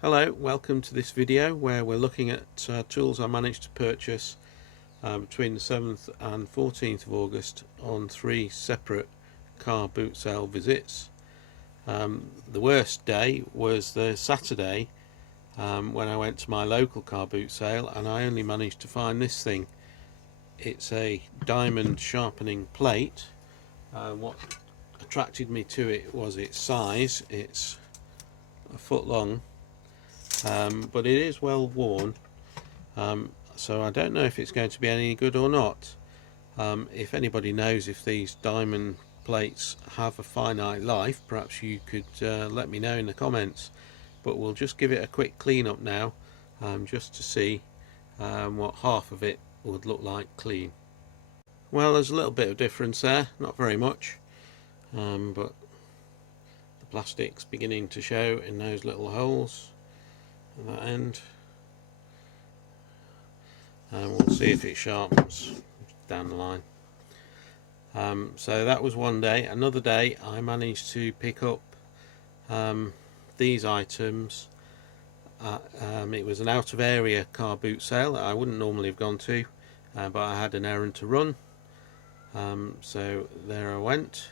Hello, welcome to this video where we're looking at tools I managed to purchase between the 7th and 14th of August on 3 separate car boot sale visits. The worst day was the Saturday when I went to my local car boot sale and I only managed to find this thing. It's a diamond sharpening plate. What attracted me to it was its size. It's a foot long. But it is well worn, so I don't know if it's going to be any good or not. If anybody knows if these diamond plates have a finite life, perhaps you could let me know in the comments. But we'll just give it a quick clean up now, just to see what half of it would look like clean. Well, there's a little bit of difference there, not very much, but the plastic's beginning to show in those little holes at that end, and we'll see if it sharpens down the line. So that was one day. Another day I managed to pick up these items. It was an out of area car boot sale that I wouldn't normally have gone to, but I had an errand to run, so there I went.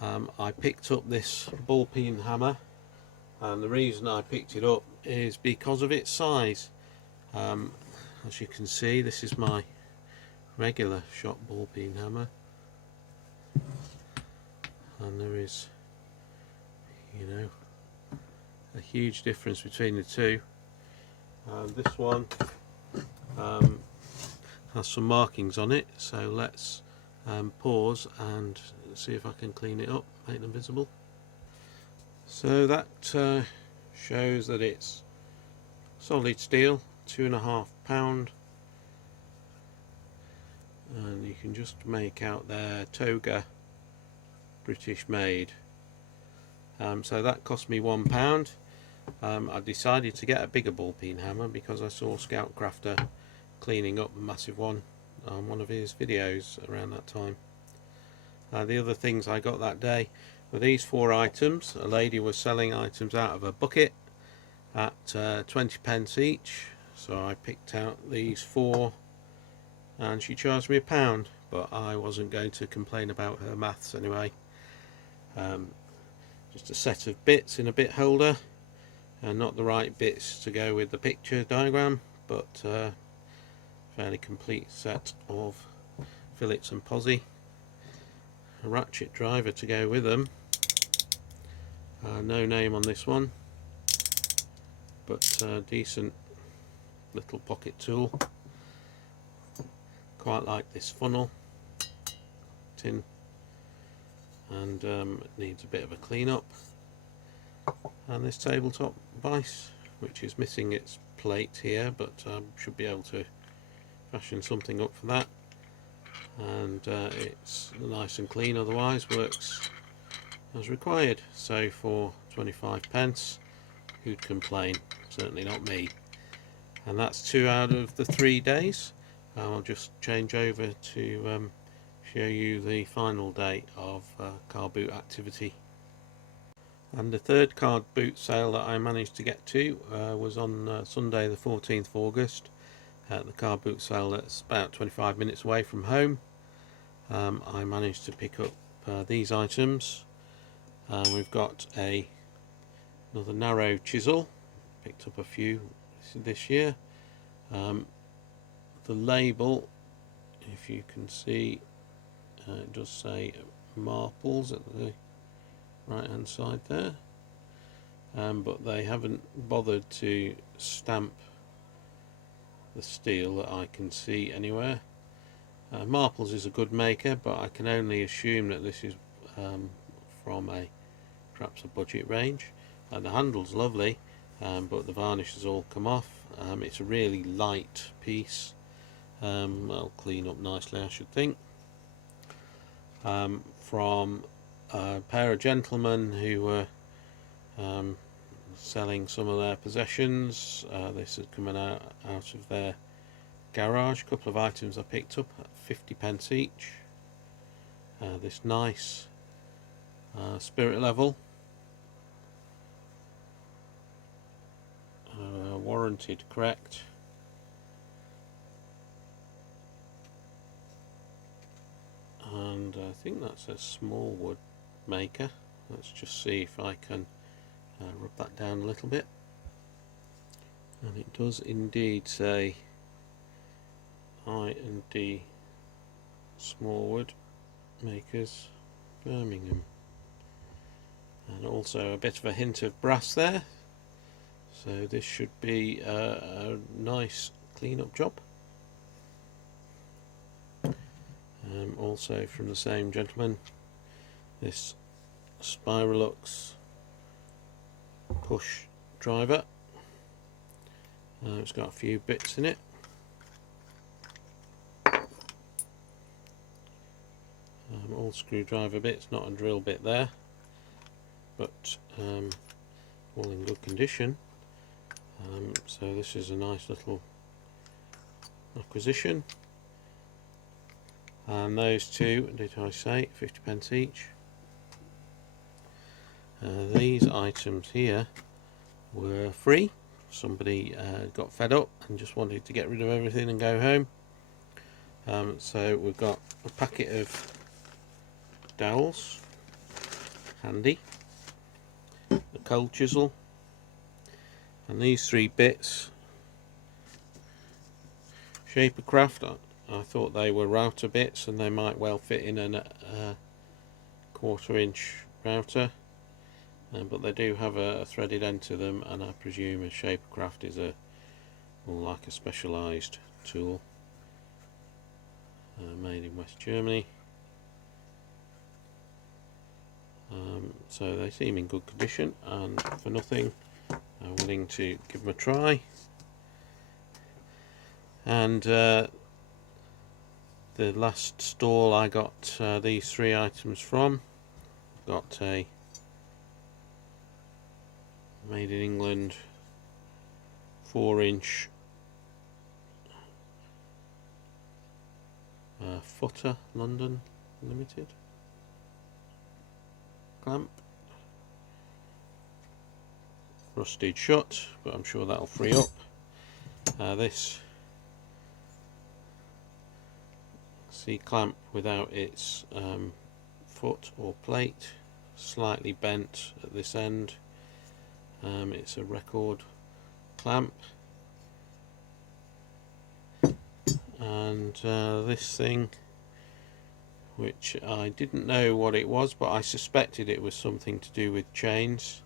I picked up this ball peen hammer, and the reason I picked it up is because of its size. As you can see, this is my regular shop ball peen hammer, and there is, a huge difference between the two. This one has some markings on it, so let's pause and see if I can clean it up, make them visible. So that shows that it's solid steel, 2.5 pound, and you can just make out their toga, British made. So that cost me £1. I decided to get a bigger ball peen hammer because I saw Scout Crafter cleaning up a massive one on one of his videos around that time. The other things I got that day were these 4 items. A lady was selling items out of a bucket at 20p each, so I picked out these 4 and she charged me £1, but I wasn't going to complain about her maths anyway. Just a set of bits in a bit holder, and not the right bits to go with the picture diagram, but a fairly complete set of fillets and posi. A ratchet driver to go with them. No name on this one, but decent little pocket tool. Quite like this funnel tin, and it needs a bit of a clean up. And this tabletop vise, which is missing its plate here, but should be able to fashion something up for that. And it's nice and clean, otherwise works as required. So for 25p, who'd complain? Certainly not me. And that's 2 out of the 3 days. I'll just change over to show you the final day of car boot activity. And the third car boot sale that I managed to get to was on Sunday the 14th of August at the car boot sale that's about 25 minutes away from home. I managed to pick up these items. We've got another narrow chisel, picked up a few this year. The label, if you can see, it does say Marples at the right hand side there, but they haven't bothered to stamp the steel that I can see anywhere. Marples is a good maker, but I can only assume that this is from perhaps a budget range. The handle's lovely, but the varnish has all come off. It's a really light piece. I'll clean up nicely, I should think. From a pair of gentlemen who were selling some of their possessions. This is coming out of their garage. A couple of items I picked up at 50p each. This nice spirit level, warranted correct. And I think that's a small wood maker. Let's just see if I can rub that down a little bit. And it does indeed say I&D Smallwood Makers, Birmingham, and also a bit of a hint of brass there, so this should be a nice clean up job. Also from the same gentleman, this Spiralux push driver. It's got a few bits in it. All screwdriver bits, not a drill bit there, but all in good condition. So this is a nice little acquisition. And those two, did I say, 50p each. These items here were free. Somebody got fed up and just wanted to get rid of everything and go home. So we've got a packet of dowels, handy, the cold chisel, and these three bits. Shapercraft, I thought they were router bits and they might well fit in a 1/4 inch router, but they do have a threaded end to them, and I presume a Shapercraft is more like a specialised tool, made in West Germany. So they seem in good condition, and for nothing I'm willing to give them a try. And the last stall I got these three items from, got a made in England 4-inch footer London Limited clamp, rusted shut, but I'm sure that'll free up. This C-clamp without its foot or plate, slightly bent at this end. It's a record clamp. And this thing, which I didn't know what it was, but I suspected it was something to do with chains.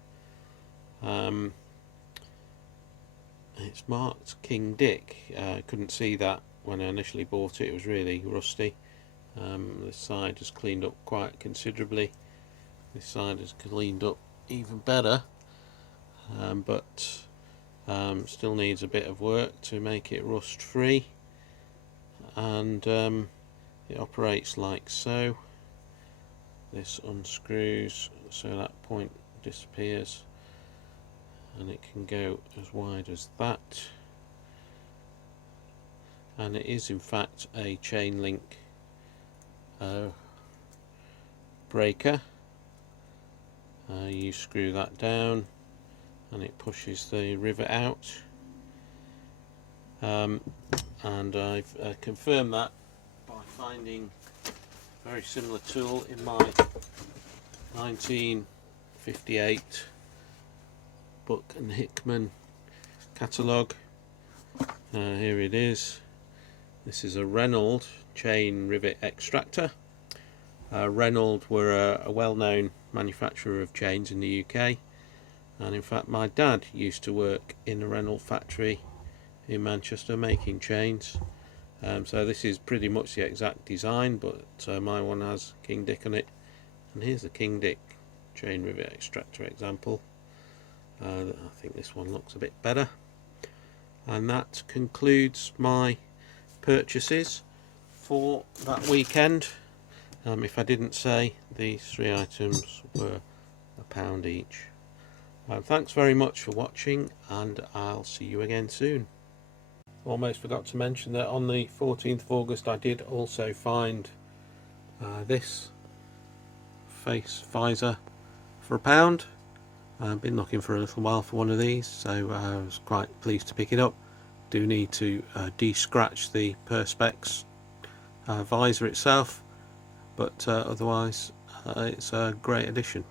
It's marked King Dick. I couldn't see that when I initially bought it. It was really rusty. This side has cleaned up quite considerably. This side has cleaned up even better, but still needs a bit of work to make it rust free. And it operates like so. This unscrews so that point disappears, and it can go as wide as that. And it is in fact a chain link breaker. You screw that down and it pushes the rivet out, and I've confirmed that by finding a very similar tool in my 1958 Buck and Hickman catalogue. Here it is. This is a Reynolds chain rivet extractor. Reynolds were a well-known manufacturer of chains in the UK, and in fact my dad used to work in a Reynolds factory in Manchester making chains. So this is pretty much the exact design, but my one has King Dick on it, and here's the King Dick chain rivet extractor example. I think this one looks a bit better. And that concludes my purchases for that weekend. If I didn't say, these three items were £1 each. Thanks very much for watching, and I'll see you again soon. Almost forgot to mention that on the 14th of August I did also find this face visor for £1. I've been looking for a little while for one of these, so I was quite pleased to pick it up. Do need to de-scratch the Perspex visor itself, but otherwise it's a great addition.